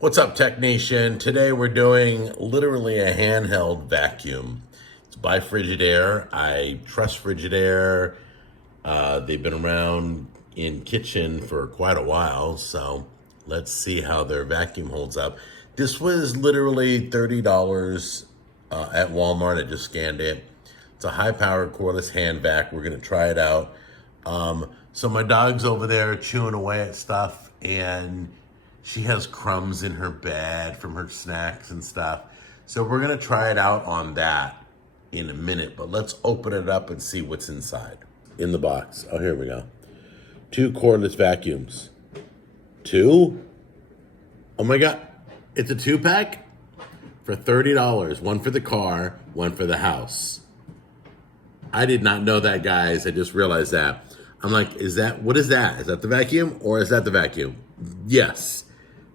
What's up, Tech Nation? Today we're doing literally a handheld vacuum. It's by Frigidaire. I trust Frigidaire. They've been around in kitchen for quite a while, so let's see how their vacuum holds up. This was literally $30 at Walmart. I just scanned it. It's a high-powered cordless hand vac. We're gonna try it out. So my dog's over there chewing away at stuff, and she has crumbs in her bed from her snacks and stuff. So we're gonna try it out on that in a minute, but let's open it up and see what's inside. In the box, oh, here we go. 2 cordless vacuums. 2? Oh my God, it's a 2-pack for $30. One for the car, one for the house. I did not know that, guys. I just realized that. I'm like, what is that? Is that the vacuum or is that the vacuum? Yes.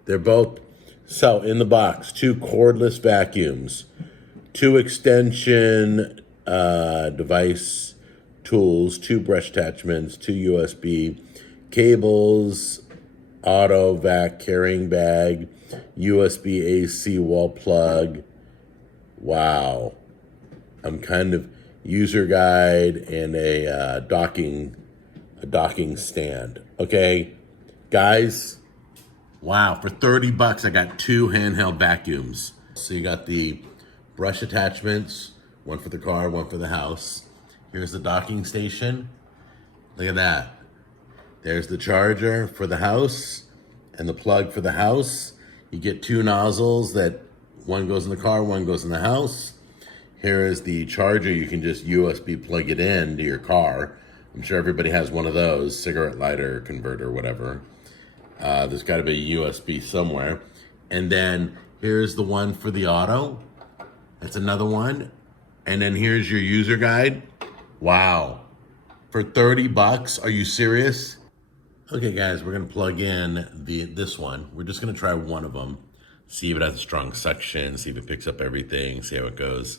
They're both. So in the box, 2 cordless vacuums, 2 extension device tools, 2 brush attachments, 2 USB cables, auto vac carrying bag, USB AC wall plug. Wow. I'm kind of user guide and a docking stand. Okay, guys. Wow, for 30 bucks, I got 2 handheld vacuums. So you got the brush attachments, one for the car, one for the house. Here's the docking station. Look at that. There's the charger for the house and the plug for the house. You get 2 nozzles that one goes in the car, one goes in the house. Here is the charger. You can just USB plug it in to your car. I'm sure everybody has one of those, cigarette lighter, converter, whatever. There's got to be a USB somewhere. And then here's the one for the auto. That's another one. And then here's your user guide. Wow. For 30 bucks, are you serious? Okay, guys, we're going to plug in this one. We're just going to try one of them. See if it has a strong suction, see if it picks up everything, see how it goes.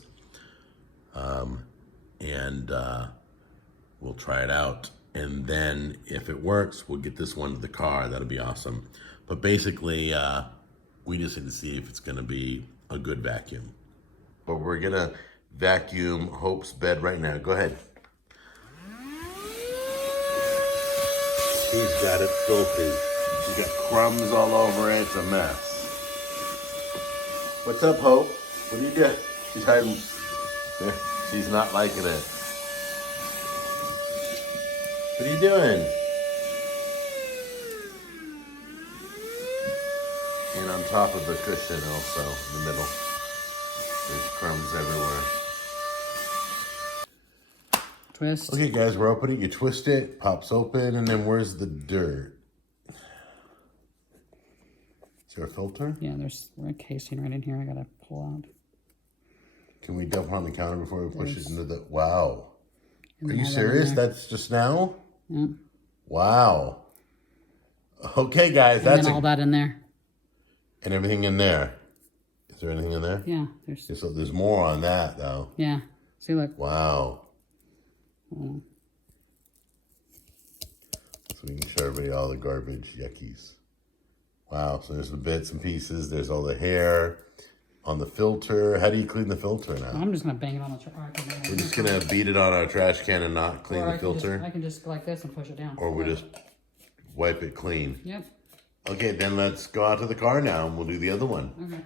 We'll try it out. And then if it works, we'll get this one to the car. That'll be awesome. But basically, we just need to see if it's gonna be a good vacuum. But we're gonna vacuum Hope's bed right now. Go ahead. She's got it filthy. She's got crumbs all over it. It's a mess. What's up, Hope? What are you doing? She's hiding. She's not liking it. What are you doing? And on top of the cushion also, in the middle. There's crumbs everywhere. Twist. Okay, guys, we're opening. You twist it, pops open, and then where's the dirt? Is there a filter? Yeah, there's a casing right in here I gotta pull out. Can we dump it on the counter before we push it into the... Wow. Are you serious? That's just now? Yeah. Wow. Okay, guys, And that's then all that in there. And everything in there. Is there anything in there? Yeah, there's. Okay, so there's more on that, though. Yeah. See, look. Wow. So we can show everybody all the garbage yuckies. Wow. So there's the bits and pieces. There's all the hair on the filter. How do you clean the filter now? I'm just gonna bang it on the trash. We're just gonna beat it on our trash can and not clean the filter? I can just go like this and push it down. Or we just wipe it clean? Yep. Okay, then let's go out to the car now and we'll do the other one. Okay.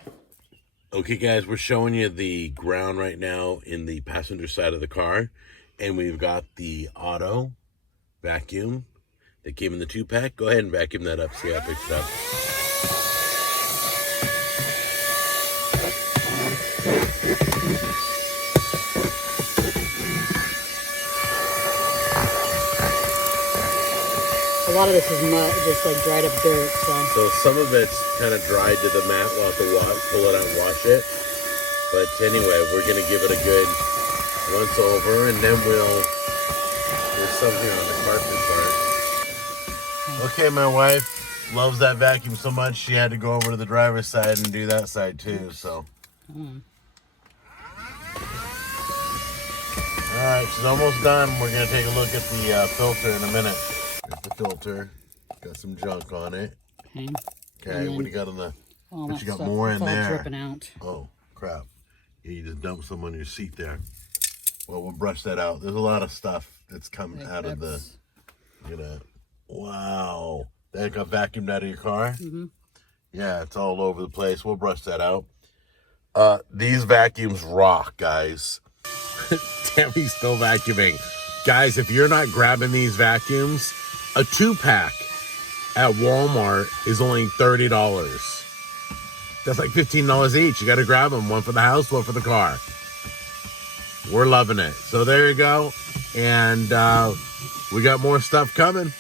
Okay, guys, we're showing you the ground right now in the passenger side of the car. And we've got the auto vacuum that came in the 2-pack. Go ahead and vacuum that up, see how it picks it up. A lot of this is mud, just like dried up dirt. So some of it's kind of dried to the mat. We'll have to pull it out and wash it. But anyway, we're going to give it a good once over, and then there's some here on the carpet part. Okay, my wife loves that vacuum so much, she had to go over to the driver's side and do that side too, so. All right, she's almost done. We're gonna take a look at the filter in a minute. Here's the filter. Got some junk on it. Okay. Okay, what do you got on the All But that you got stuff, more it's in all there. dripping out. Oh, crap. You just dumped some on your seat there. Well, we'll brush that out. There's a lot of stuff that's coming out of the, you know. Wow. That got vacuumed out of your car? Mm-hmm. Yeah, it's all over the place. We'll brush that out. These vacuums rock, guys. Tammy's still vacuuming. Guys, if you're not grabbing these vacuums, a 2-pack at Walmart is only $30. That's like $15 each. You got to grab them. One for the house, one for the car. We're loving it. So there you go. And we got more stuff coming.